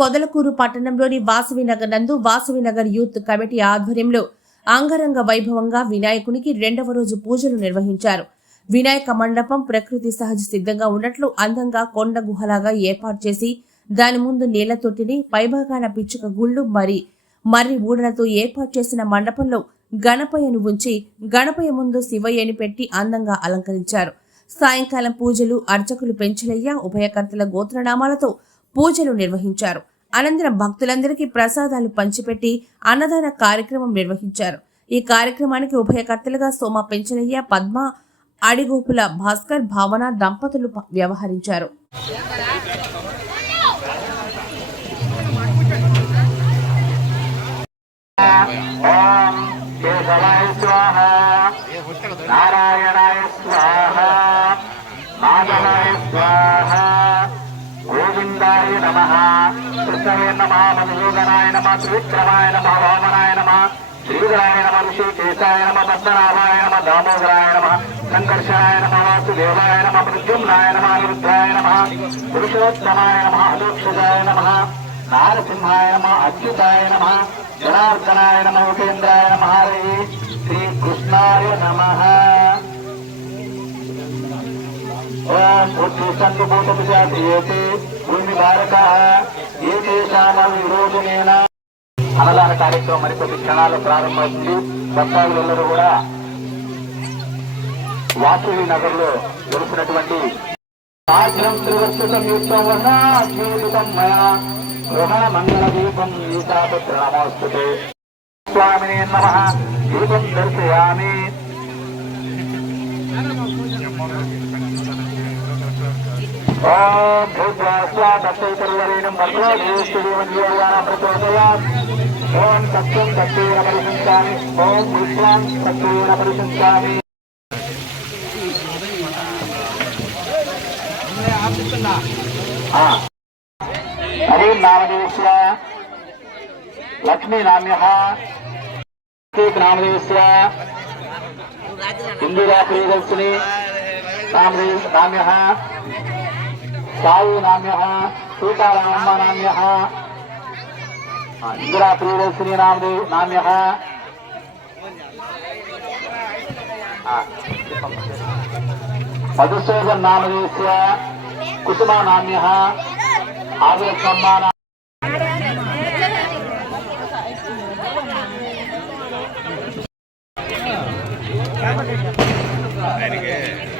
పొదలకూరు పట్టణంలోని వాసవి నగర్ నందు Vasavi Nagar youth committee ఆధ్వర్యంలో అంగరంగ వైభవంగా వినాయకునికి రెండవ రోజు పూజలు నిర్వహించారు. వినాయక మండపం ప్రకృతి సహజ సిద్ధంగా ఉన్నట్లు అందంగా కొండ గుహలాగా ఏర్పాటు చేసి దాని ముందు నీళ్ళ తొట్టిని పైభాగాన పిచ్చుక గుళ్ళు మరి మర్రి ఊడలతో ఏర్పాటు చేసిన మండపంలో గణపయ్యను ఉంచి గణపయ్య ముందు శివయ్యని పెట్టి అందంగా అలంకరించారు. సాయంకాలం పూజలు అర్చకులు పెంచలయ్య ఉభయకర్తల గోత్రనామాలతో పూజలు నిర్వహించారు. అనంతరం భక్తులందరికీ ప్రసాదాలు పంచిపెట్టి అన్నదాన కార్యక్రమం నిర్వహించారు. ఈ కార్యక్రమానికి ఉభయకర్తలుగా సోమ పెంచలయ్య పద్మ అడిగోపుల భాస్కర్ భావన దంపతులు వ్యవహరించారు. నారాయణాయ స్వాహ మాధవాయ స్వాహ గోవిందాయ నమ. కృష్ణాయ నమ. మధుసూదనాయ నమ త్రివిక్రమాయ నమ వామనాయ నమ శ్రీధరాయ నమ ఋషికేశాయ నమ పద్మనాభాయ నమ దామోదరాయ నమ సంకర్షాయ నమ వాసుదేవాయ నమ ప్రద్యుమ్నాయ నమ అనిరుద్ధాయ నమ పురుషోత్తమాయ నమ అదోక్షజాయ నమ నారసింహాయ నమ అచ్యుతాయ నమ జనార్దనాయ నమ ఉపేంద్రాయ నమ శ్రీకృష్ణాయ నమ ఓం భూమి భారత ఏతేషామ విరోధనేన అన్నదాన కార్యక్రమం మరికొద్ది క్షణాలు ప్రారంభమైంది భక్తాదులందరూ కూడా వాసువి నగర్లో వెలుసినటువంటి ఆజ్యం త్రివస్తు సంయుక్తం వర్ణాద్యూతం మయా మంగళ దీపం ఈశాపత్ర నమోస్తుతే స్వామినే నమ. దీపం దర్శయామి. ఓం భూద్వాస్వా దత్తైతర్వరేణం భద్రోదేశ్వరీమన్యోయాన ప్రచోదయాత్. ఓం సత్యం సత్యేన పరిశంసామి ఓం విశ్వాం సత్యేన పరిశంసామి హరి నామదేవస్య. లక్ష్మీ నామ్య. నామదేవస్య. ఇందిరా ప్రియదర్శిని నామదేవ్ నామ్య. Sai साईनाम्यः सीतारामनाम्यः इन्द्राप्रियदर्शिनीनाम्नि नाम्यः मधुसूदन्नामधेयस्य कुसुमानाम्यः आविरकम्माना Very good.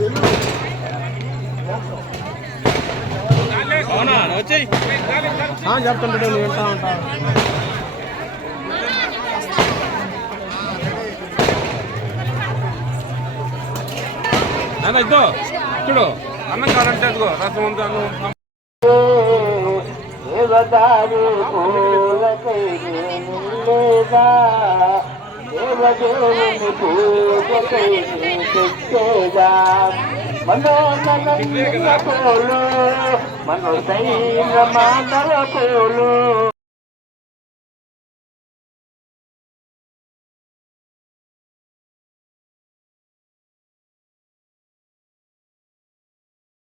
చెప్తాను చెప్తుంటాడు నువ్వు వింటా ఉంటావు అన్న ఇద్దో చూడు. అన్నం కావాలంటే అదిగో రసం ఉందో అన్నం దేవదారు పూలకై పూలు మనోసైన మానవ పూలు